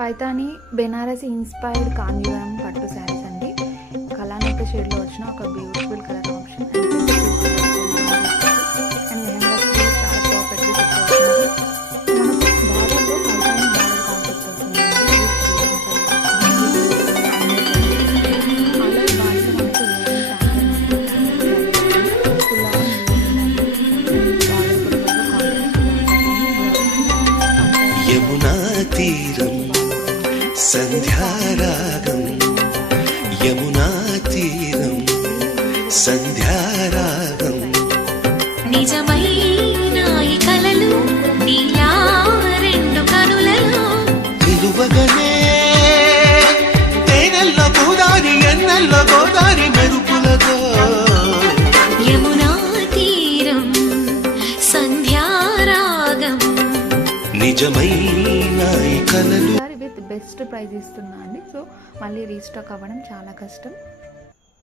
Paithani Banarasi inspired Kanjeevaram పట్టు శారీస్ అండి. కలానైతే షేడ్లో వచ్చిన ఒక beautiful colour option and lehengas చాలా పర్ఫెక్ట్గా సెట్ అవుతుంది. మనకు బార్డర్లో పైతాని బార్డర్ కాన్సెప్ట్ వస్తుంది. యమునా తీరం సంధ్యారాగం, యమునా తీరం సంధ్యారాగం. నిజమైన ఈ కలలు నీలా రెండు కనులలో నిలువగనే తేనెల్లో గోదారి, ఎన్నెల్లో గోదారి మెరుపులతో. యమునా తీరం సంధ్యారాగం. నిజమైన ఈ కలలు విత్ బెస్ట్ ప్రైజ్ ఇస్తున్నా అండి. సో మళ్ళీ రీస్టాక్ అవ్వడం చాలా కష్టం.